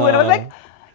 I was like,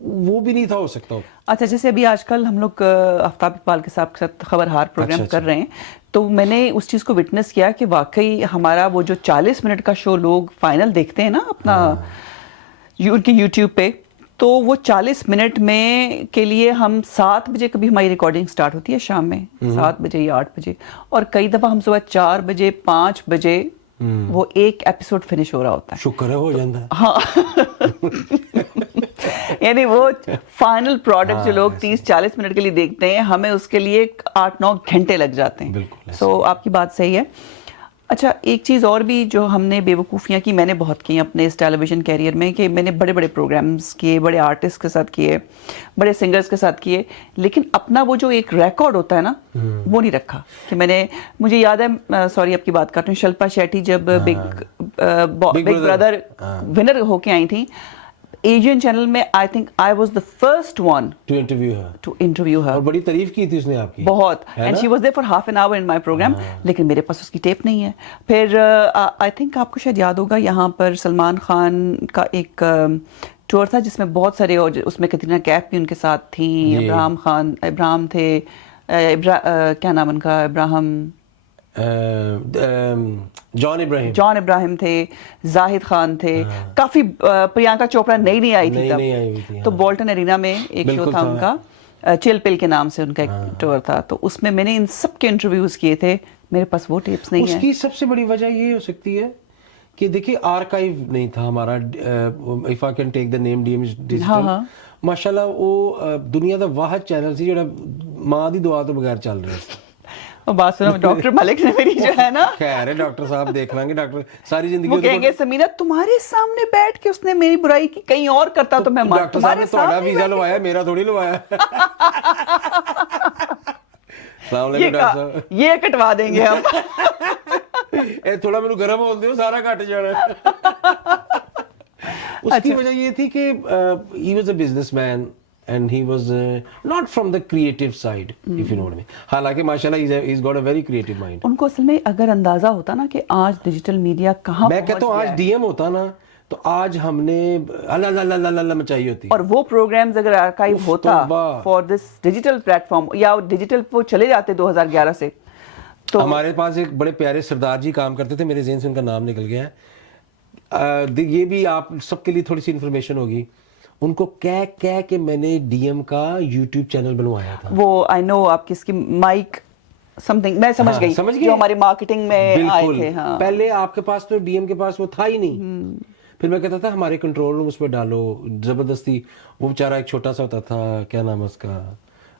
وہ بھی نہیں تھا ہو سکتا. اچھا جیسے ابھی آج کل ہم لوگ آفتاب اقبال کے ساتھ خبر ہار پروگرام کر رہے ہیں, تو میں نے اس چیز کو وٹنس کیا کہ واقعی ہمارا وہ جو 40 منٹ کا شو لوگ فائنل دیکھتے ہیں نا اپنا یوٹیوب پہ, تو وہ 40 منٹ میں کے لیے ہم 7 بجے کبھی ہماری ریکارڈنگ سٹارٹ ہوتی ہے شام میں 7 بجے یا 8 بجے, اور کئی دفعہ ہم صبح 4 بجے 5 بجے وہ ایک ایپیسوڈ فنش ہو رہا ہوتا ہے. شکر ہے ہو جاتا ہے. ہاں یعنی وہ فائنل پروڈکٹ جو لوگ 30-40 منٹ کے لیے دیکھتے ہیں, ہمیں اس کے لیے 8-9 گھنٹے لگ جاتے ہیں. بالکل. سو آپ کی بات صحیح ہے. اچھا ایک چیز اور بھی جو ہم نے بے وقوفیاں کی, میں نے بہت کی اپنے اس ٹیلی ویژن کیریئر میں, کہ میں نے بڑے بڑے پروگرامز کیے, بڑے آرٹسٹ کے ساتھ کیے, بڑے سنگرز کے ساتھ کیے, لیکن اپنا وہ جو ایک ریکارڈ ہوتا ہے نا وہ نہیں رکھا. کہ میں نے, مجھے یاد ہے, سوری آپ کی بات کرتا ہوں, شلپا شیٹی جب بگ برادر ونر ہو کے آئی تھیں ایشین چینل میں, I think I was the first one to interview her. اور بڑی تعریف کی تھی اس نے آپ کی بہت, and she was there for half an hour in my programme, لیکن میرے پاس اس کی ٹیپ نہیں ہے. پھر آئی تھنک آپ کو شاید یاد ہوگا یہاں پر سلمان خان کا ایک ٹور تھا جس میں بہت سارے, اور اس میں کترینہ کیف بھی ان کے ساتھ تھیں, ابراہم تھے, کیا نام ان کا, جان ابراہیم تھے, زاہد خان تھے, کافی, پریانکا چوپڑا نئی آئی تھی تب, تو بولٹن ارینا میں ایک شو تھا ان کا, چل پل کے نام سے ان کا ایک ٹور تھا, تو اس میں میں نے ان سب کے انٹرویوز کیے تھے. میرے پاس وہ ٹیپس نہیں ہیں. اس کی سب سے بڑی وجہ یہ ہو سکتی ہے کہ دیکھیے آرکائیو نہیں تھا ہمارا, if I can take the name DMS Digital, ماشاءاللہ وہ دنیا دا واحد چینل سی جڑا ماں دی دعا تو بغیر چل رہا ہے. بات سنو, ڈاکٹر ملک نے میری جو ہے نا, خیر ہے ڈاکٹر صاحب دیکھ لیں گے, ڈاکٹر ساری زندگی وہ کہیں گے سمینا تمہارے سامنے بیٹھ کے اس نے میری برائی کی, کہیں اور کرتا تو میں ڈاکٹر صاحب نے تھوڑا ویزا لوایا, میرا تھوڑی لوایا. السلام علیکم ڈاکٹر صاحب, یہ کٹوا دیں گے ہم. اے تھوڑا میرے گرم ہون دیو, سارا کٹ جانا. اس کی وجہ یہ تھی کہ he was a businessman and he was not from the creative side, if you know what I mean. حالانکہ ماشاءاللہ he's got a very creative mind. ان کو اصل میں اگر اندازہ ہوتا نا کہ آج ڈیجیٹل میڈیا کہاں میں کہتا ہوں آج ڈی ایم ہوتا نا تو آج ہم نے اللہ اللہ اللہ اللہ مچائی ہوتی. اور وہ پروگرامز اگر آرکائیو ہوتا for this digital plate form, یا ڈیجیٹل پہ چلے جاتے 2011 سے, تو ہمارے پاس ایک بڑے پیارے سردار جی کام کرتے تھے, میرے ذہن سے ان کا نام نکل گیا ہے, یہ بھی آپ سب کے لیے تھوڑی سی انفارمیشن ہوگی. ان کو کہہ کے میں نے ڈی ایم کا یوٹیوب چینل بنوایا تھا. وہ آئی نو آپ کس کی مائک سم تھنگ, میں سمجھ گئی, جو ہماری مارکیٹنگ میں آئے تھے. ہاں پہلے آپ کے پاس تو ڈی ایم کے پاس وہ تھا ہی نہیں. پھر میں کہتا تھا ہمارے کنٹرول روم اس پہ ڈالو, زبردستی. وہ بیچارہ ایک چھوٹا سا ہوتا تھا, کیا نام ہے اس کا,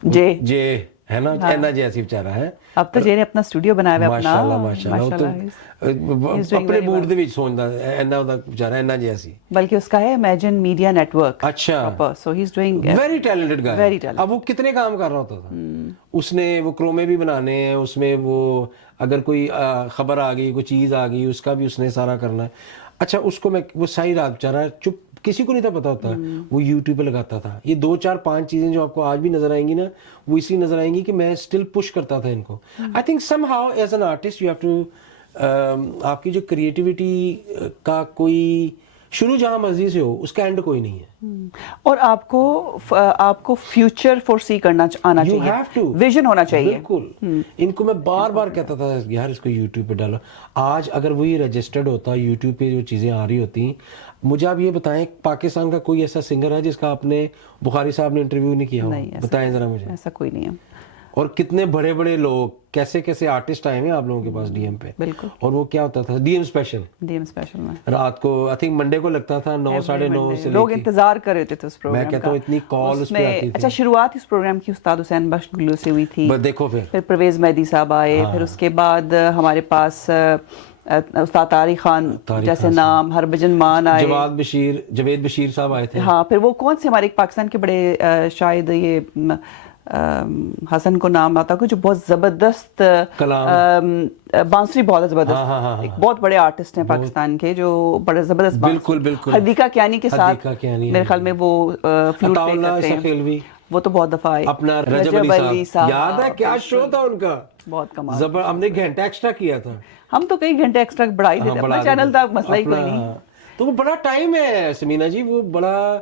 جے ہے نا, اینا جیسی بیچارہ ہے. اب تو جے نے اپنا اسٹوڈیو بنایا ہوا اپنا, ماشاءاللہ اپنے موڈ دے وچ سوچدا اینا دا بیچارہ اینا جیسی, بلکہ اس کا ہے امیجن میڈیا نیٹ ورک. اچھا, so he is doing very talented guy. Very talented. اب وہ کتنے کام کر رہا ہوتا تھا اس نے, وہ کرومے بھی بنانے ہیں اس میں, وہ اگر کوئی خبر آ گئی, کوئی چیز آ گئی, اس کا بھی اس نے سارا کرنا ہے. اچھا اس کو میں, وہ ساری رات بیچارہ چپ, کسی کو نہیں تھا پتا ہوتا, وہ یوٹیوب پہ لگاتا تھا. یہ 2-4-5 چیزیں جو آپ کو آج بھی نظر آئیں گی نا, وہ اسی نظر آئیں گی کہ میں اسٹل پش کرتا تھا ان کو. I think somehow as an artist you have to, آپ کی جو کریٹیوٹی کا کوئی شروع جہاں مرضی سے ہو, اس کا اینڈ کوئی نہیں ہے. اور آپ کو فیوچر فورسی کرنا آنا چاہیے, ویژن ہونا چاہیے. بالکل. ان کو میں بار بار کہتا تھا یار اس کو یوٹیوب پہ ڈالو. آج اگر وہی رجسٹرڈ ہوتا, یوٹیوب پہ جو چیزیں آ رہی ہوتی, مجھے آپ یہ بتائیں پاکستان کا کوئی ایسا سنگر ہے جس کا آپ نے بخاری صاحب نے انٹرویو نہیں کیا ہو؟ بتائیں ذرا مجھے. ایسا کوئی نہیں ہے. اور کتنے بڑے بڑے لوگ, کیسے کیسے آرٹسٹ آئے ہیں آپ لوگوں کے پاس ڈی ایم پہ. بالکل. اور وہ کیا ہوتا تھا, ڈی ایم اسپیشل میں رات کو آئی تھنک منڈے کو لگتا تھا 9-9:30 سے, لوگ انتظار کر رہے تھے اس پروگرام کا. میں کہتا ہوں اتنی کال اس پہ آتی تھی. اچھا شروعات اس پروگرام کی استاد حسین بخش گلو سے ہوئی تھی. دیکھو پھر پرویز مہدی صاحب آئے, پھر اس کے بعد ہمارے پاس استاد طارق خان جیسے نام, ہربھجن مان آئے, جاوید بشیر صاحب آئے تھے. ہاں پھر وہ کون سے ہمارے پاکستان کے بڑے, شاید یہ حسن کو نام آتا کہ جو بہت زبردست بانسری, بہت زبردست, ایک بہت بڑے آرٹسٹ ہیں پاکستان کے جو بڑے زبردست. بالکل. ہردیکا کیانی کے ساتھ میرے خیال میں وہ فلوٹ پلے کرتے ہیں, وہ تو بہت دفعہ آئے. اپنا رجب علی صاحب یاد ہے کیا شو تھا ان کا, بہت کمال. ہم نے گھنٹہ ایکسٹرا کیا تھا. ہم تو کئی گھنٹے ایکسٹرا بڑھا ہی دیتے, اپنا چینل تھا, مسئلہ ہی کوئی نہیں. تو وہ بڑا ٹائم ہے سمینا جی, وہ بڑا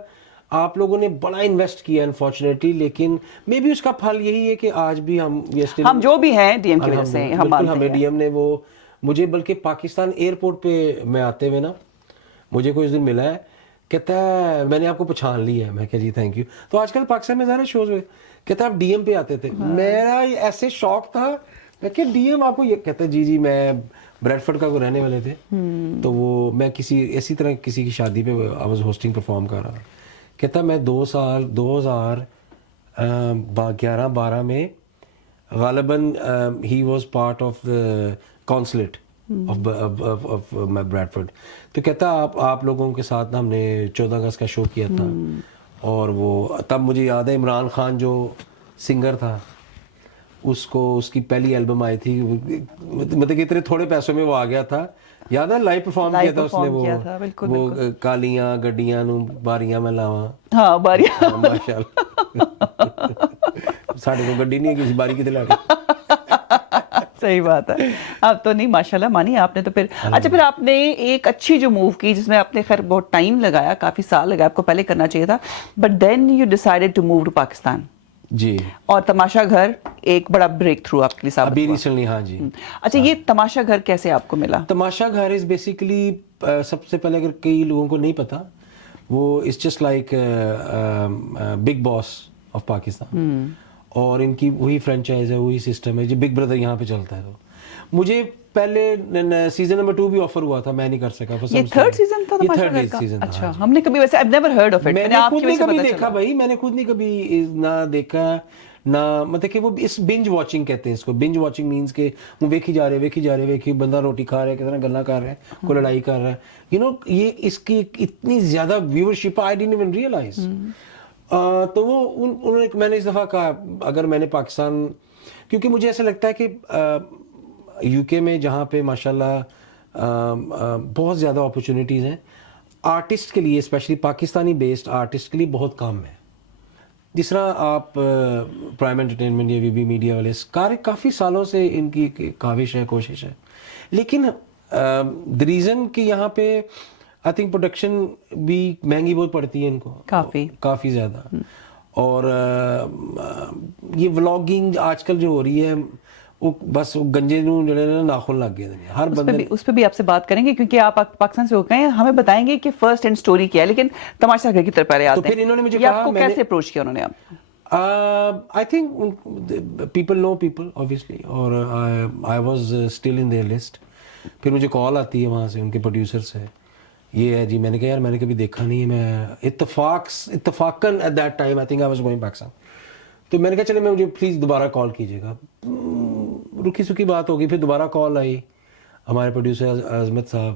آپ لوگوں نے بڑا انویسٹ کیا انفارچونیٹلی, لیکن مے بی اس کا پھل یہی ہے کہ آج بھی ہم جو بھی ہیں ڈی ایم کی وجہ سے ہم مانتے ہیں. ہمیں ڈی ایم نے وہ مجھے, بلکہ پاکستان ایئرپورٹ پہ میں آتے ہوئے نا مجھے کوئی اس دن ملا ہے, کہتا ہے میں نے آپ کو پہچان لیا ہے. میں کہا جی تھینک یو. تو آج کل پاکستان میں زیادہ شوز ہوئے, کہتا ہے آپ ڈی ایم پہ آتے تھے. میرا ایسے شوق تھا کہ ڈی ایم آپ کو یہ کہتا ہے جی میں بریڈ فورڈ کا کو رہنے والے تھے, تو وہ میں اسی طرح کسی کی شادی پہ آئی واز ہوسٹنگ پرفارم کر رہا. کہتا میں 2011-12 میں غالباً ہی was part of the consulate of Bradford. تو کہتا آپ لوگوں کے ساتھ نا ہم نے 14 اگست کا شو کیا تھا, اور وہ تب مجھے یاد ہے عمران خان جو سنگر تھا اس کی پہلی البم آئی تھی, مطلب کہ اتنے تھوڑے پیسوں میں وہ آ گیا تھا, یاد ہے لائیو پرفارم کیا تھا اس نے, وہ کالیاں گڈیاں نو باریاں میں لاواں. ہاں باریاں ماشاءاللہ ساڈے کو گڈی نہیں ہے, کسی باری کی دلا کے. صحیح بات ہے. اب تو نہیں ماشاءاللہ مانی آپ نے. تو پھر اچھا, پھر آپ نے ایک اچھی جو موو کی جس میں آپ نے خیر بہت ٹائم لگایا, کافی سال لگایا, آپ کو پہلے کرنا چاہیے تھا, but then you decided to move to Pakistan. جی. اور تماشا گھر ایک بڑا بریک تھرو آپ کے لیے ثابت ابھی ہوا. ریسنٹلی. ہاں جی. اچھا, یہ تماشا گھر کیسے آپ کو ملا؟ تماشا گھر از بیسیکلی, سب سے پہلے اگر کئی لوگوں کو نہیں پتا, وہ is just like big boss of Pakistan, اور ان کی وہی فرینچائز ہے, وہی سسٹم ہے جو بگ بردر یہاں پہ چلتا ہے. تو مجھے پہلے سیزن نمبر 2 بھی آفر ہوا تھا, میں نہیں کر سکا. یہ تھرڈ سیزن تھا تماشا گھر کا؟ اچھا, ہم نے کبھی ویسے I've never heard of it. میں نے خود نہیں کبھی دیکھا بھائی, میں نے خود نہیں کبھی نہ دیکھا نہ, مطلب کہ وہ اس بنج واچنگ کہتے ہیں اس کو. بنج واچنگ مینس کہ وہ ویکھی جا رہے بندہ روٹی کھا رہا ہے, کتنا گلا کر رہا ہے, کوئی لڑائی کر رہا ہے, یو نو, یہ اس کی اتنی زیادہ ویورشپ آئی ڈidn't even realize. تو وہ انہوں نے, میں نے اس دفعہ کہا اگر میں نے پاکستان, کیونکہ مجھے ایسا لگتا ہے کہ یو کے میں جہاں پہ ماشاءاللہ بہت زیادہ اپرچونیٹیز ہیں آرٹسٹ کے لیے, اسپیشلی پاکستانی بیسڈ آرٹسٹ کے لیے بہت کم ہے. جس طرح آپ پرائم انٹرٹینمنٹ یا وی بی میڈیا والے کافی سالوں سے ان کی کاوش ہے, کوشش ہے, لیکن the reason کہ یہاں پہ آئی تھنک پروڈکشن بھی مہنگی بہت پڑتی ہے ان کو, کافی زیادہ. اور یہ ولاگنگ آج کل جو ہو رہی ہے, وہ بس گنجے ناخن لگ گئے ہیں ہر بندے. اس پہ بھی آپ سے بات کریں گے, کیونکہ آپ پاکستان سے ہو گئے ہیں, ہمیں بتائیں گے کہ فرسٹ اینڈ سٹوری کیا ہے, لیکن تماشا گھر کی طرف پہلے آتے ہیں. تو پھر انہوں نے مجھے کہا, آپ کو کیسے اپروچ کیا انہوں نے؟ I think people know people obviously, اور I was still in their list. پھر مجھے کال آتی ہے وہاں سے, ان کے پروڈیوسر سے, یہ ہے جی. میں نے کہا یار میں نے کبھی دیکھا نہیں ہے, میں اتفاقاً at that time I think I was going Pakistan. تو میں نے کہا چلے میں مجھے پلیز دوبارہ کال کیجیے گا. رکی سکی بات ہوگی, پھر دوبارہ کال آئی, ہمارے پروڈیوسر عظمت صاحب,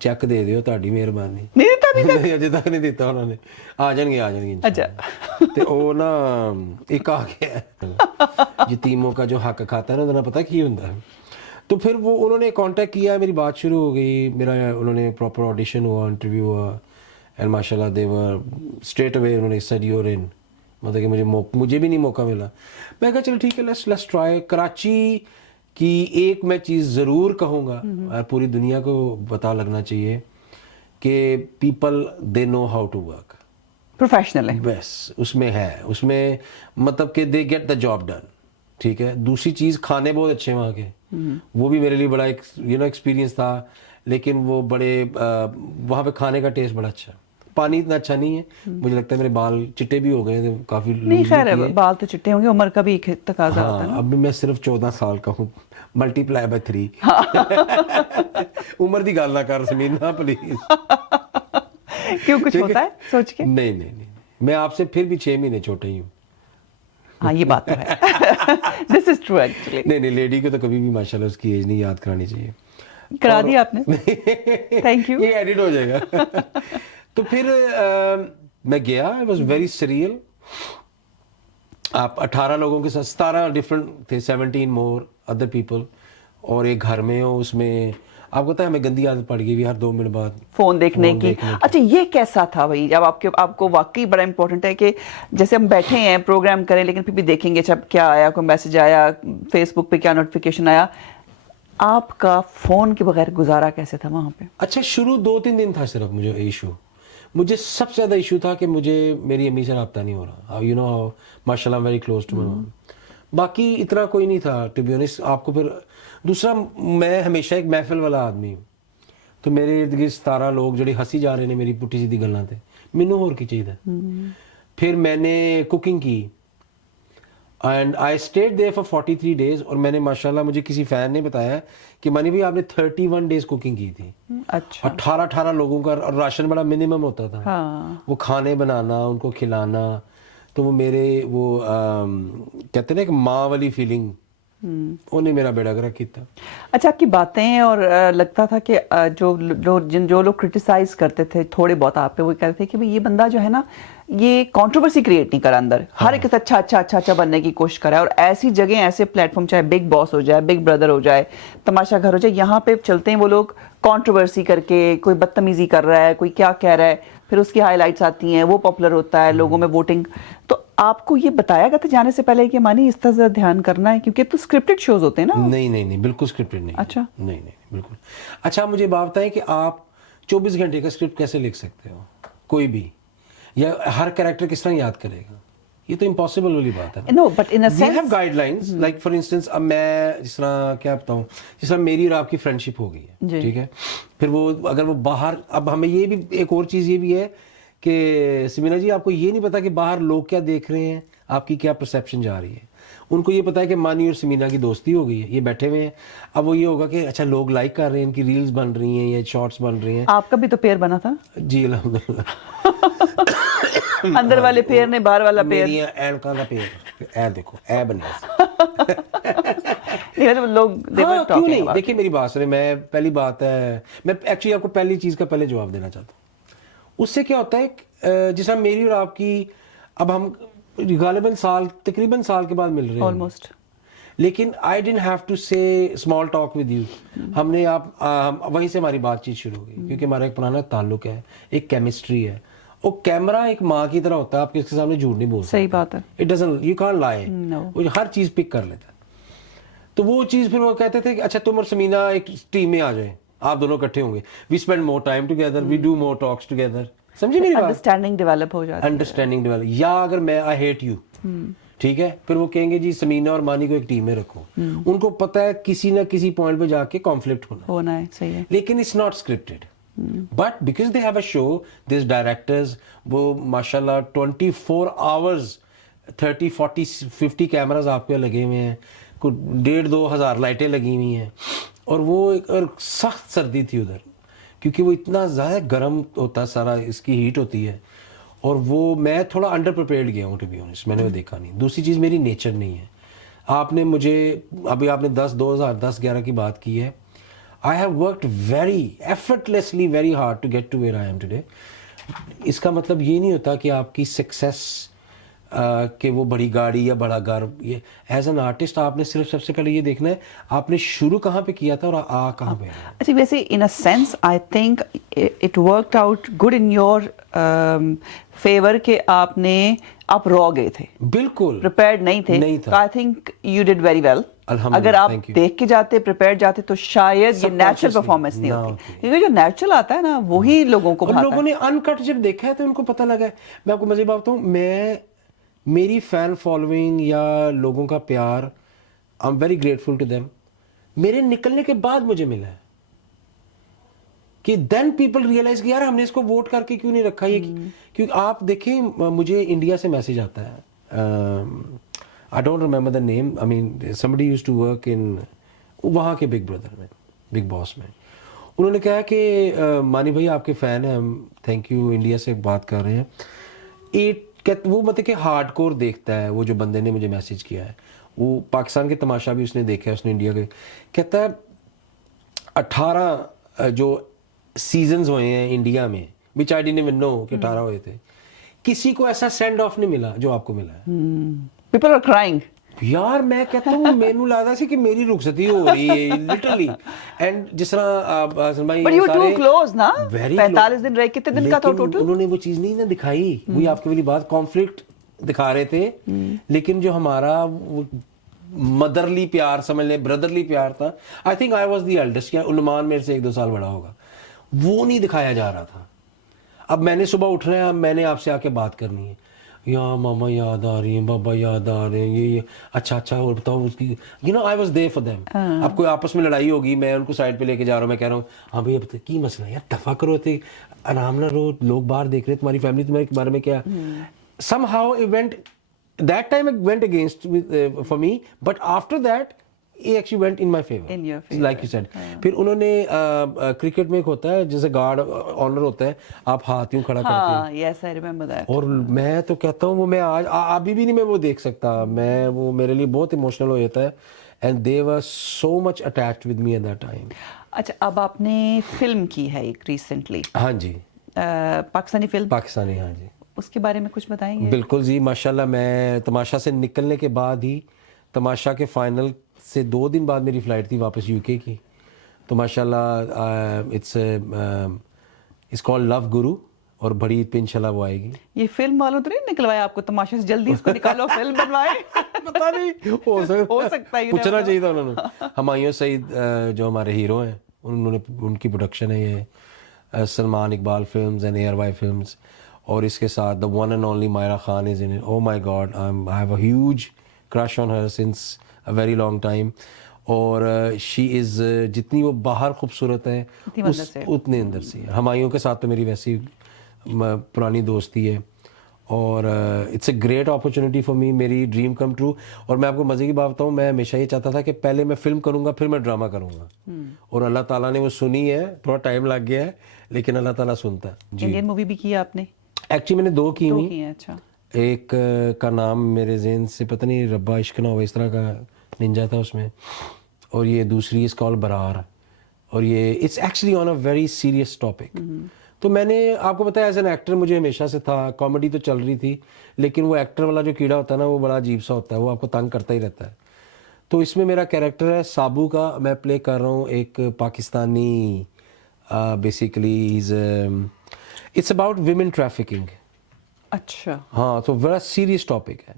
چیک دے دیو تہاڈی مہربانی. نہیں اجے تک نہیں دیتا انہوں نے, آ جان گے اچھا. تو وہ نا ایک آ گیا یتیموں کا جو حق کھاتا ہے نا, انہیں پتہ کی ہوتا ہے. تو پھر وہ انہوں نے کانٹیکٹ کیا, میری بات شروع ہو گئی, میرا انہوں نے پراپر آڈیشن ہوا, انٹرویو ہوا, اینڈ ماشاء اللہ دے ور اسٹریٹ اوے انہوں نے سیڈ یو آر ان. مطلب کہ مجھے بھی نہیں موقع ملا. میں کہا چلو ٹھیک ہے, لیٹس ٹرائی. کراچی کی ایک میں چیز ضرور کہوں گا, اور پوری دنیا کو پتہ لگنا چاہیے کہ people they know how to work, professional ہے بس اس میں ہے, اس میں مطلب کہ they get the job done. ٹھیک ہے. دوسری چیز کھانے بہت اچھے وہاں کے, وہ بھی میرے لیے بڑا ایکسپیرینس تھا, لیکن وہ بڑے وہاں پہ کھانے کا ٹیسٹ بڑا اچھا. پانی اتنا اچھا نہیں ہے, مجھے لگتا ہے میرے بال چٹے بھی ہو گئے تھے کافی. نہیں خیر ہے, بال تو چٹے ہوں گے, عمر کا بھی ایک تقاضا ہوتا ہے نا. اب میں صرف 14 سال کا ہوں, ملٹیپلائی بائی 3. عمر دی گل نہ کر سمینا پلیز. کیوں, کچھ ہوتا ہے سوچ کے؟ نہیں, میں آپ سے پھر بھی 6 مہینے چھوٹا ہی ہوں. ہاں یہ بات تو ہے. دس از ٹرو ایکچولی. نہیں, لیڈی کو تو کبھی بھی ماشاءاللہ اس کی ایج نہیں یاد کرانی چاہیے. کرا دیا آپ نے, تھینک یو. یہ ایڈٹ ہو جائے گا. تو پھر میں گیا, اٹ واز ویری سریل. آپ 18 لوگوں کے ساتھ 17 ڈفرنٹ تھے, 17 مور ادر پیپل, اور ایک گھر میں ہو, اس میں آپ کو پتا ہے ہمیں گندی عادت پڑ گئی ہر 2 منٹ بعد فون دیکھنے کی. اچھا یہ کیسا تھا بھائی, جب آپ کو واقعی بڑا امپورٹنٹ ہے کہ جیسے ہم بیٹھے ہیں پروگرام کریں, لیکن پھر بھی دیکھیں گے جب کیا آیا, کوئی میسج آیا, فیس بک پہ کیا نوٹیفیکیشن آیا, آپ کا فون کے بغیر گزارا کیسے تھا وہاں پہ؟ اچھا شروع 2-3 دن تھا صرف مجھے ایشو. مجھے سب سے زیادہ ایشو تھا کہ مجھے میری امی سے رابطہ نہیں ہو رہا. یو نو ہاؤ ماشاء اللہ ویری کلوز ٹو مائی مام. باقی اتنا کوئی نہیں تھا ٹو بی آنیسٹ. آپ کو پھر دوسرا میں ہمیشہ ایک محفل والا آدمی ہوں, تو میرے ارد گرد 17 لوگ جڑے ہنسی جا رہے ہیں میری پٹھی سیدھی گلاں تے, مینوں ہور کی چاہیے. پھر میں نے کوکنگ کی and I stayed there for 43 days, اور میں نے ماشاءاللہ مجھے کسی فین نے بتایا کہ مانی بھائی آپ نے 31 days کوکنگ کی تھی. اچھا 18 لوگوں کا, اور راشن بڑا منیمم ہوتا تھا. وہ کھانے بنانا, ان کو کھلانا, تو وہ میرے وہ کہتے ہیں نا ایک ماں والی فیلنگ, انہیں میرا بیڑا گرک کیا. اچھا آپ کی باتیں اور لگتا تھا کہ جو لوگ کرٹیسائز کرتے تھے تھوڑے بہت آپ پہ, وہ کہتے تھے کہ یہ بندہ جو ہے نا یہ کنٹروورسی کریٹ نہیں کرا اندر, ہر ایک سے اچھا بننے کی کوشش کرا ہے, اور ایسی جگہ ایسے پلیٹ فارم چاہے بگ باس ہو جائے, بگ بردر ہو جائے, تماشا گھر ہو جائے, یہاں پہ چلتے ہیں وہ لوگ کنٹروورسی کر کے, کوئی بدتمیزی کر رہا ہے, کوئی کیا کہہ رہا ہے, پھر اس کی ہائی لائٹس آتی ہیں, وہ پاپولر ہوتا ہے, لوگوں میں ووٹنگ. تو آپ کو یہ بتایا گیا تھا جانے سے پہلے کہ مانی اس طرح دھیان کرنا ہے, کیونکہ تو اسکرپٹڈ شوز ہوتے ہیں نا؟ نہیں بالکل اسکرپٹڈ نہیں. اچھا نہیں بالکل. اچھا مجھے بات بتائیں کہ آپ 24 گھنٹے کا اسکرپٹ کیسے لکھ سکتے ہو کوئی بھی, یا ہر کریکٹر کس طرح یاد کرے گا؟ یہ تو امپاسبل والی بات ہے. No, but in a We have sense guidelines, like for instance اب میں جس طرح کیا بتاؤں, جس طرح میری اور آپ کی فرینڈ شپ ہو گئی ہے, ٹھیک ہے, پھر وہ اگر وہ باہر, اب ہمیں یہ بھی ایک اور چیز یہ بھی ہے کہ سمینا جی آپ کو یہ نہیں پتا کہ باہر لوگ کیا دیکھ رہے ہیں, آپ کی کیا پرسیپشن جا رہی ہے. ان کو یہ پتا ہے کہ مانی اور سمینا کی دوستی ہو گئی ہے, یہ بیٹھے ہوئے ہیں, اب وہ یہ ہوگا کہ اچھا لوگ لائک کر رہے ہیں, ان کی ریلز بن رہی ہیں یا شارٹس بن رہے ہیں. آپ کا بھی تو پیر بنا تھا. جی الحمدللہ. اندر والے پیر نے باہر والا پیر, میری اینکاں دا پیر, اے دیکھو اے بنیا. لوگ کیوں نہیں, دیکھیے میری بات سنیں, میں پہلی بات ہے, میں ایکچولی آپ کو پہلی چیز کا پہلے جواب دینا چاہتا ہوں. اس سے کیا ہوتا ہے, جس طرح میری اور آپ کی, اب ہم غالباً تقریباً سال کے بعد مل رہے ہیں آلموسٹ, لیکن I didn't have to say small talk with you. ہم نے وہیں سے ہماری بات چیت شروع ہو گئی, کیونکہ ہمارا ایک پرانا تعلق ہے, ایک کیمسٹری ہے. اور کیمرہ ایک ماں کی طرح ہوتا ہے, آپ کس کے سامنے جھوٹ نہیں بول سکتے. صحیح بات ہے. It doesn't, you can't lie. وہ ہر چیز پک کر لیتا ہے. تو وہ چیز پھر وہ کہتے تھے کہ اچھا تم اور سمینا ایک ٹیم میں آ جائیں, آپ دونوں اکٹھے ہوں گے, we spend more time together, we do more talks together. سمجھے میری بات؟ انڈرسٹینڈنگ ڈیولپ ہو جاتی ہے. Understanding develop. یا اگر میں I hate you, ٹھیک ہے, پھر وہ کہیں گے جی سمینا اور مانی کو ایک ٹیم میں رکھو. ان کو پتہ ہے کسی نہ کسی پوائنٹ پہ جا کے کانفلکٹ ہونا ہے. صحیح ہے. لیکن it's not scripted, but because they have a show, this directors, وہ ماشاء اللہ 24 hours 30 40 50 کیمراز آپ کے لگے ہوئے ہیں, 1,500 2,000 لائٹیں لگی ہوئی ہیں, اور وہ ایک سخت سردی تھی ادھر, کیونکہ وہ اتنا زیادہ گرم ہوتا ہے, سارا اس کی ہیٹ ہوتی ہے, اور وہ میں تھوڑا انڈر پریپیئرڈ گیا ہوں ٹو بی آنیسٹ, میں نے وہ دیکھا نہیں. دوسری چیز میری نیچر نہیں ہے. آپ نے مجھے ابھی آپ نے 2010-11 کی بات کی ہے, I have worked very effortlessly very hard to get to where I am today. اس کا مطلب یہ نہیں ہوتا کہ آپ کی سکسیس کہ وہ بڑی گاڑی یا بڑا گھر, یہ ایز این آرٹسٹ آپ نے صرف سب سے پہلے یہ دیکھنا ہے آپ نے شروع کہاں پہ کیا تھا اور آ کہاں پہ. اچھا ویسے in a sense I think it worked out good in your favour کہ آپ رو گئے تھے, بالکل پریپیئرڈ نہیں تھے. I think you did very well. اگر آپ دیکھ کے جاتے, پریپیئرڈ جاتے, تو شاید یہ نیچرل پرفارمنس نہیں ہوتی, کیونکہ جو نیچرل آتا ہے نا وہی لوگوں کو بھاتا ہے. لوگوں نے ان کٹ جب دیکھا ہے تو ان کو پتہ لگا ہے. میں آپ کو مزے بات بتاؤں, میری فین فالوئنگ یا لوگوں کا پیار, I am very grateful to them. میرے نکلنے کے بعد مجھے ملا ہے کہ دین پیپل ریئلائز کہ یار ہم نے اس کو ووٹ کر کے کیوں نہیں رکھا. یہ کیونکہ آپ دیکھیں, مجھے انڈیا سے میسج آتا ہے, I don't remember the name, I mean somebody used to work in وہاں کے بگ بردر میں, بگ باس میں. انہوں نے کہا کہ مانی بھائی آپ کے فین ہیں ہم, تھینک یو, انڈیا سے بات کر رہے ہیں. وہ مطلب کہ ہارڈ کور دیکھتا ہے, وہ جو بندے نے مجھے میسج کیا ہے, وہ پاکستان کے تماشا بھی اس نے دیکھا ہے, اس نے انڈیا کے. کہتا ہے 18 جو سیزنز ہوئے ہیں انڈیا میں, which I didn't even know کہ 18 ہوئے تھے, کسی کو ایسا سینڈ آف نہیں ملا جو آپ کو ملا ہے. People are crying. یار میں کہتا ہوں مینوں لگتا سی کہ میری رخصتی ہو رہی ہے لٹرلی. اینڈ جس طرح But you were too close نا, 45 دن رہے, کتنے دن کا تھا ٹوٹل؟ انہوں نے وہ چیز نہیں نا دکھائی, وہی آپ کی والی بات, کانفلکٹ دکھا رہے تھے, لیکن جو ہمارا مدرلی پیار سمجھ لیں, بردرلی پیار تھا. آئی think I was the eldest, یا علمان میرے سے 1-2 سال بڑا ہوگا, وہ نہیں دکھایا جا رہا تھا. اب میں نے صبح اٹھنا ہے, اب میں نے آپ سے آ کے بات کرنی ہے, یا ماما یاد آ رہی ہیں, بابا یاد آ رہے ہیں, یہ اچھا اور بتاؤ اس کی, you know I was there for them. اب کوئی آپس میں لڑائی ہوگی, میں ان کو سائڈ پہ لے کے جا رہا ہوں, میں کہہ رہا ہوں ہاں بھائی اب کی مسئلہ ہے یار, دفع کرو ہوتے, آرام نہ رہو, لوگ باہر دیکھ رہے ہیں تمہاری فیملی تمہارے بارے میں کیا. Some how event that time it went against for me, but after that it actually went in my favor, in your favor, like you said. پھر انہوں نے کرکٹ میں ایک ہوتا ہے جیسے گارڈ آنر ہوتا ہے, آپ ہاتھ یوں کھڑا کرتے ہیں, yes I remember that. اور میں تو کہتا ہوں وہ میں آج ابھی بھی نہیں میں وہ دیکھ سکتا, میں وہ میرے لیے بہت ایموشنل ہو جاتا ہے, and they were so much attached with me at that time. اچھا, اب آپ نے فلم کی ہے ایک ریسنٹلی, ہاں جی, پاکستانی فلم, پاکستانی, ہاں جی, اس کے بارے میں کچھ بتائیں گے؟ بالکل جی, ماشاءاللہ میں تماشا سے نکلنے کے بعد ہی, تماشا کے فائنل سے 2 دن بعد میری فلائٹ تھی واپس یو کے کی, تو ماشاءاللہ اٹس کالڈ لو گرو, اور بڑی عید پہ انشاءاللہ وہ آئے گی. یہ فلم والوں تو نہیں نکلوایا آپ کو تماشا سے, جلدی اس کو نکالو فلم بنوائے؟ پتہ نہیں, ہو سکتا ہے, پوچھنا چاہیے تھا انہوں نے. ہمایوں سعید جو ہمارے ہیرو ہیں, انہوں نے, ان کی پروڈکشن ہے یہ, Salman Iqbal films and A R Y films, اور اس کے ساتھ the one and only Maira Khan is in it. Oh my God, I have a huge crush on her since a very long time. اور she is جتنی وہ باہر خوبصورت ہے اتنے اندر سے. ہمایوں کے ساتھ تو میری ویسی پرانی دوستی ہے, اور it's a great opportunity for me, میری ڈریم کم ٹرو. اور میں آپ کو مزے کی بات بتاؤں, میں ہمیشہ یہ چاہتا تھا کہ پہلے میں فلم کروں گا پھر میں ڈرامہ کروں گا, اور اللہ تعالیٰ نے وہ سنی ہے, تھوڑا ٹائم لگ گیا ہے لیکن اللہ تعالیٰ سنتا ہے. انڈین مووی بھی کی آپ نے؟ ایکچولی میں نے 2 کی ہوئی. اچھا, ایک کا نام میرے ذہن سے پتہ نہیں, ربا عشق نہ ہو, اس طرح کا ننجا تھا اس میں, اور یہ دوسری اس کال برار, اور یہ it's actually on a very serious topic. تو میں نے آپ کو بتایا ایز این ایکٹر مجھے ہمیشہ سے تھا, کامیڈی تو چل رہی تھی, لیکن وہ ایکٹر والا جو کیڑا ہوتا ہے نا وہ بڑا عجیب سا ہوتا ہے, وہ آپ کو تنگ کرتا ہی رہتا ہے. تو اس میں میرا کیریکٹر ہے سابو کا, میں پلے کر رہا ہوں ایک Pakistani, basically it's about women trafficking. اچھا, ہاں, تو بڑا سیریس ٹاپک ہے.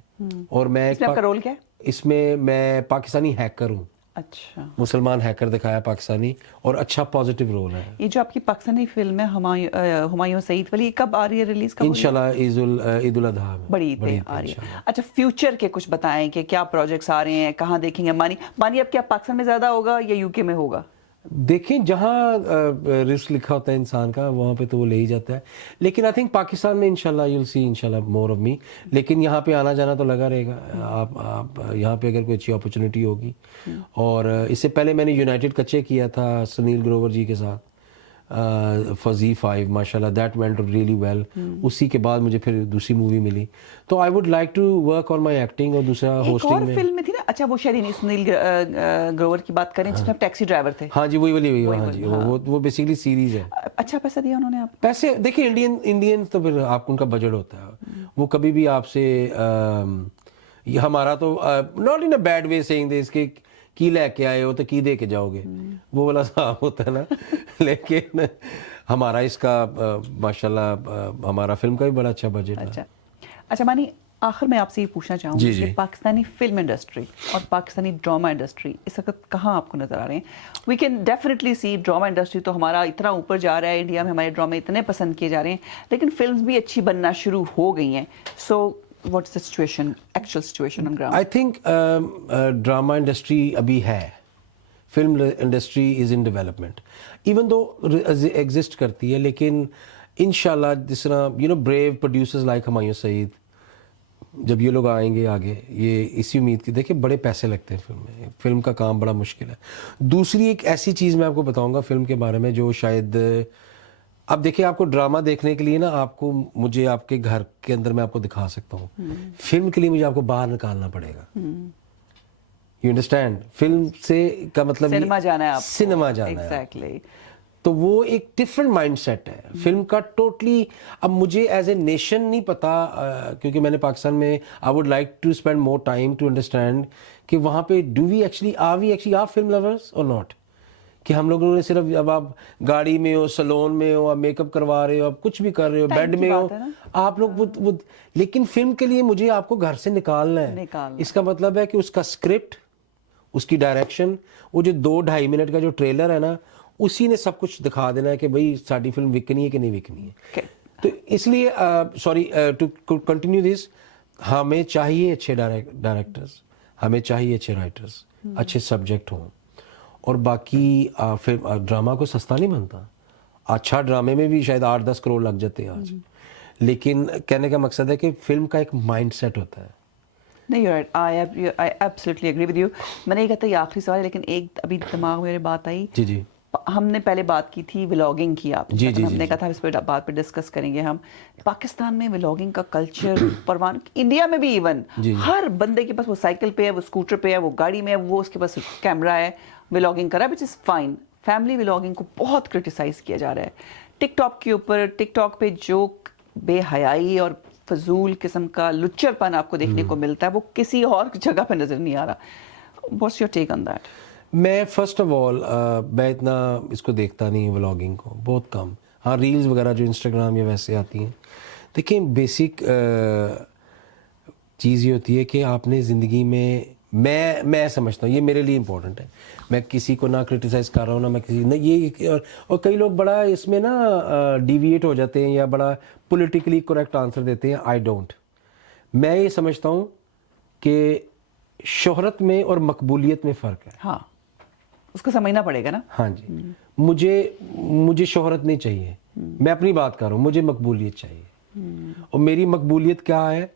اور میں اس میں آپ کا رول کیا ہے؟ اس میں پاکستانی ہیکر ہوں. اچھا, مسلمان ہیکر دکھایا پاکستانی, اور اچھا پازیٹیو رول ہے. یہ جو آپ کی پاکستانی فلم ہے ہمایوں سعید والی, کب آ رہی ہے ریلیز؟ انشاءاللہ عید الاضحیٰ میں بڑی عید پہ آ رہی ہے. اچھا, فیوچر کے کچھ بتائیں کہ کیا پروجیکٹس آ رہے ہیں, کہاں دیکھیں گے مانی اب کیا پاکستان میں زیادہ ہوگا یا یو کے میں ہوگا؟ دیکھیں جہاں رسک لکھا ہوتا ہے انسان کا وہاں پہ تو وہ لے ہی جاتا ہے, لیکن آئی تھنک پاکستان میں انشاءاللہ یو ول سی انشاءاللہ مور آف می, لیکن یہاں پہ آنا جانا تو لگا رہے گا. آپ یہاں پہ اگر کوئی اچھی اپرچونیٹی ہوگی, اور اس سے پہلے میں نے یونائٹڈ کچے کیا تھا سنیل گروور جی کے ساتھ فار Z5, ماشاءاللہ دیٹ وینٹ ریئلی ویل. اسی کے بعد مجھے پھر دوسری مووی ملی, تو I would like to work on my acting, اور دوسرا ہوسٹنگ میں. فلم میں تھی نا, اچھا وہ شاید نہیں, سنیل گروور کی بات کریں جس میں ٹیکسی ڈرائیور تھے. ہاں جی, وہی والی, ہاں جی, وہ بیسیکلی سیریز ہے. اچھا پیسہ دیا انہوں نے آپ؟ پیسے دیکھیں انڈین تو پھر آپ ان کا بجٹ ہوتا ہے, وہ کبھی بھی آپ سے, ہمارا تو not in a bad way saying this کہ کی لے کے آئے ہو تو کی دے کے جاؤ گے, وہ والا صاحب ہوتا ہے نا. لیکن ہمارا اس کا ماشاءاللہ ہمارا فلم کا بھی بڑا اچھا بجٹ ہے. اچھا مانی, آخر میں آپ سے یہ پوچھنا چاہوں گی کہ پاکستانی فلم انڈسٹری اور پاکستانی ڈرامہ انڈسٹری اس وقت کہاں آپ کو نظر آ رہے ہیں؟ We can definitely see drama industry تو ہمارا اتنا اوپر جا رہا ہے, انڈیا میں ہمارے ڈرامے اتنے پسند کیے جا رہے ہیں, لیکن فلمز بھی اچھی بننا شروع ہو گئی ہیں. So what's the situation, actual situation on ground? I think drama industry ابھی ہے, film industry is in development, even though exist کرتی ہے, لیکن انشاءاللہ جس طرح you know brave producers like Humayun Saeed, جب یہ لوگ آئیں گے آگے, یہ اسی امید کی, دیکھیں بڑے پیسے لگتے ہیں فلم میں, فلم کا کام بڑا مشکل ہے. دوسری ایک ایسی چیز میں آپ کو بتاؤں گا فلم کے بارے میں جو شاید, اب دیکھیں آپ کو ڈرامہ دیکھنے کے لیے نا آپ کو, مجھے آپ کے گھر کے اندر میں آپ کو دکھا سکتا ہوں, فلم کے لیے مجھے آپ کو باہر نکالنا پڑے گا. یو انڈرسٹینڈ, فلم سے کا مطلب سنیما جانا ہے آپ کو, سنیما جانا ہے. ایگزیکٹلی. تو وہ ایک ڈفرینٹ مائنڈ سیٹ ہے فلم کا ٹوٹلی. اب مجھے ایز اے نیشن نہیں پتا, کیونکہ میں نے پاکستان میں, I would like to spend more time to understand کہ وہاں پہ do we actually are film lovers اور ناٹ, کہ ہم لوگوں نے صرف اب آپ گاڑی میں ہو, سلون میں ہو, آپ میک اپ کروا رہے ہو, آپ کچھ بھی کر رہے ہو, بیڈ میں ہو آپ لوگ, لیکن فلم کے لیے مجھے آپ کو گھر سے نکالنا ہے. اس کا مطلب ہے کہ اس کا اسکرپٹ, اس کی ڈائریکشن, وہ جو 2-2.5 منٹ کا جو ٹریلر ہے نا, اسی نے سب کچھ دکھا دینا ہے کہ بھائی ساری فلم وکنی ہے کہ نہیں وکنی ہے. تو اس لیے سوری ٹو کنٹینیو دس، ہمیں چاہیے اچھے ڈائریکٹرز، ہمیں چاہیے اچھے رائٹرز، اچھے سبجیکٹ ہوں. اور باقی ڈرامہ کو سستا نہیں بنتا. اچھا ڈرامے میں بھی شاید 8-10 کروڑ لگ جاتے ہیں آج، لیکن کہنے کا مقصد ہے کہ فلم کا ایک مائنڈ سیٹ ہوتا ہے. نہیں you right, I absolutely agree with you. میں نے یہ کہتا یہ آخری سوال ہے، لیکن ایک ابھی دماغ میں بات آئی. جی جی ہم نے پہلے بات کی تھی ولاگنگ کی، آپ جی جی ہم نے کہا تھا اس پہ بات پہ ڈسکس کریں گے ہم. پاکستان میں ولاگنگ کا کلچر پروان، انڈیا میں بھی ایون ہر بندے کے پاس وہ سائیکل پہ ہے، وہ اسکوٹر پہ ہے، وہ گاڑی میں ہے، وہ اس کے پاس کیمرہ ہے، ولاگنگ کر رہا ہے، وچ از فائن. فیملی ولاگنگ کو بہت کرٹیسائز کیا جا رہا ہے ٹک ٹاک کے اوپر. ٹک ٹاک پہ جو بے حیائی اور فضول قسم کا لچر پن آپ کو دیکھنے کو ملتا ہے وہ کسی اور جگہ پہ نظر نہیں آ رہا. What's your take on that? میں فرسٹ آف آل میں اتنا اس کو دیکھتا نہیں ولاگنگ کو، بہت کم. ہاں ریلز وغیرہ جو انسٹاگرام یا ویسے آتی ہیں، دیکھیں بیسک چیز یہ ہوتی ہے کہ آپ نے زندگی میں، میں سمجھتا ہوں یہ میرے لیے امپورٹنٹ ہے. میں کسی کو نہ کرٹیسائز کر رہا ہوں، نہ میں کسی، نہ یہ. اور کئی لوگ بڑا اس میں نا ڈیویٹ ہو جاتے ہیں یا بڑا پولیٹیکلی کریکٹ آنسر دیتے ہیں. I don't. میں یہ سمجھتا ہوں کہ شہرت میں اور مقبولیت میں فرق ہے. ہاں اس کو سمجھنا پڑے گا نا. ہاں جی، مجھے شہرت نہیں چاہیے. میں اپنی بات کر رہا ہوں، مجھے مقبولیت چاہیے. اور میری مقبولیت کیا ہے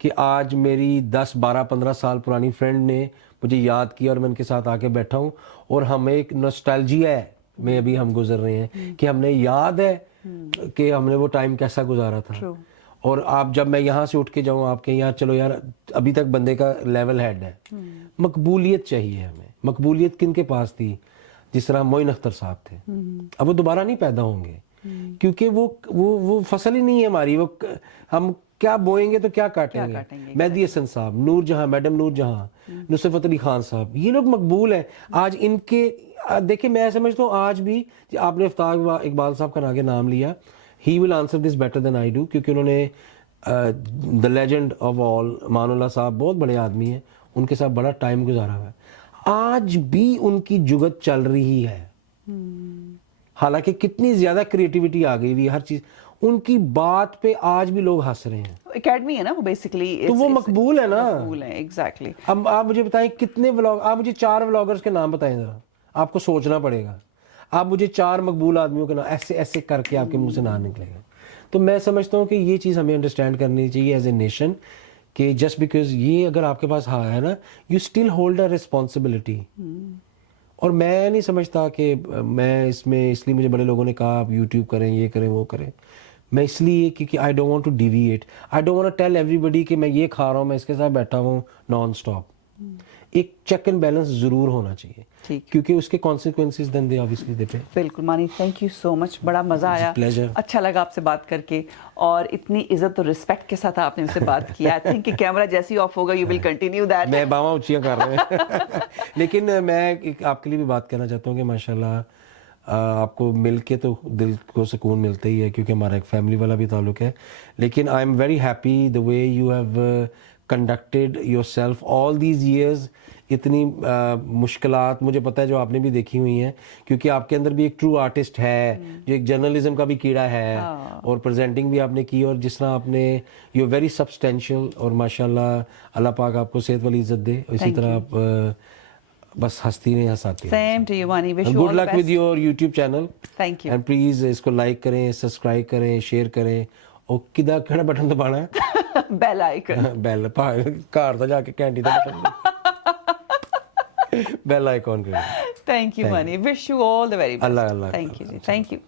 کہ آج میری 10-12-15 سال پرانی فرینڈ نے مجھے یاد کیا اور میں ان کے ساتھ آ کے بیٹھا ہوں، اور ہمیں ایک نوسٹالجیا ہے میں ابھی ہم گزر رہے ہیں کہ ہم نے یاد ہے کہ ہم نے وہ ٹائم کیسا گزارا تھا. اور آپ جب میں یہاں سے اٹھ کے جاؤں آپ کے یار چلو یار ابھی تک بندے کا لیول ہیڈ ہے. مقبولیت چاہیے ہمیں. مقبولیت کن کے پاس تھی؟ جس طرح معین اختر صاحب تھے. اب وہ دوبارہ نہیں پیدا ہوں گے کیونکہ وہ فصل ہی نہیں ہے ہماری. وہ ہم کیا بوئیں گے تو کیا کاٹیں گے. مہدی حسن صاحب، نور جہاں، میڈم نور جہاں، نصرت علی خان صاحب، یہ لوگ مقبول ہیں. آج ان کے دیکھیں میں سمجھتا ہوں آج بھی آپ نے آفتاب اقبال صاحب کا آگے نام لیا، he will answer this better than I do, کیونکہ انہوں نے دا لیجنڈ آف آل مان اللہ صاحب بہت بڑے آدمی ہیں، ان کے ساتھ بڑا ٹائم گزارا ہوا ہے. آج بھی ان کی جگت چل رہی ہے، حالانکہ کتنی زیادہ کریٹیوٹی آ گئی ہوئی ہے ہر چیز. ان کی بات پہ آج بھی لوگ ہنس رہے ہیں. اکیڈمی ہے نا وہ بیسیکلی، تو وہ مقبول ہے نا. مقبول ہے ایگزیکٹلی. اب آپ مجھے بتائیں کتنے ولاگ، آپ مجھے 4 ولاگرز کے نام بتائیں ذرا. آپ کو سوچنا پڑے گا. آپ مجھے 4 مقبول آدمیوں کے نام ایسے ایسے کر کے آپ کے منہ سے نام نکلے گا. تو میں سمجھتا ہوں کہ یہ چیز ہمیں انڈرسٹینڈ کرنی چاہیے ایز اے نیشن کہ جسٹ بیکاز یہ اگر آپ کے پاس ہے نا، you still hold a responsibility. اور میں نہیں سمجھتا کہ میں اس لیے مجھے بڑے لوگوں نے کہا آپ یوٹیوب کریں، یہ کریں، وہ کریں. میں اس لیے کیونکہ I don't want to deviate, I don't want to tell everybody کہ میں یہ کھا رہا ہوں، میں اس کے ساتھ بیٹھا ہوں نان اسٹاپ. ایک چیک اینڈ بیلنس ضرور ہونا چاہیے کیونکہ اس کے consequences then they obviously they پہ. بالکل مانی، تھینک یو سو مچ، بڑا مزہ آیا، اچھا لگا آپ سے بات کر کے، اور اتنی عزت اور رسپیکٹ کے ساتھ آپ نے مجھ سے بات کیا. آئی تھنک کہ کیمرہ جیسے ہی آف ہوگا یو ول کنٹینیو دیٹ. میں باواں اونچیاں کر رہے ہیں. لیکن میں آپ کے لیے بھی بات کہنا چاہتا ہوں کہ ماشاءاللہ آپ کو مل کے تو دل کو سکون ملتا ہی ہے کیونکہ ہمارا ایک فیملی والا بھی تعلق ہے. لیکن آئی am very happy the way you have conducted your self all these years. اتنی مشکلات مجھے پتہ ہے جو آپ نے بھی دیکھی ہوئی ہیں، کیونکہ آپ کے اندر بھی ایک ٹرو آرٹسٹ ہے جو ایک جرنلزم کا بھی کیڑا ہے، اور پریزنٹنگ بھی آپ نے کی، اور جس طرح آپ نے یو ویری سبسٹینشیل. اور ماشاءاللہ اللہ پاک آپ کو صحت والی عزت دے. اسی طرح آپ بس ہنستی نہیں ہنساتی. Same to you Mani, wish you good luck with your YouTube channel. Thank you. And please اس کو لائک کریں، سبسکرائب کریں، شیئر کریں. اور کہڑا بٹن دبانا ہے؟ Bell icon. بیل گھر تو جا کے گھنٹی کا بٹن بیل آئیکن کریں. Thank you Mani, wish you all the very best. Allah thank you جی، تھینک یو.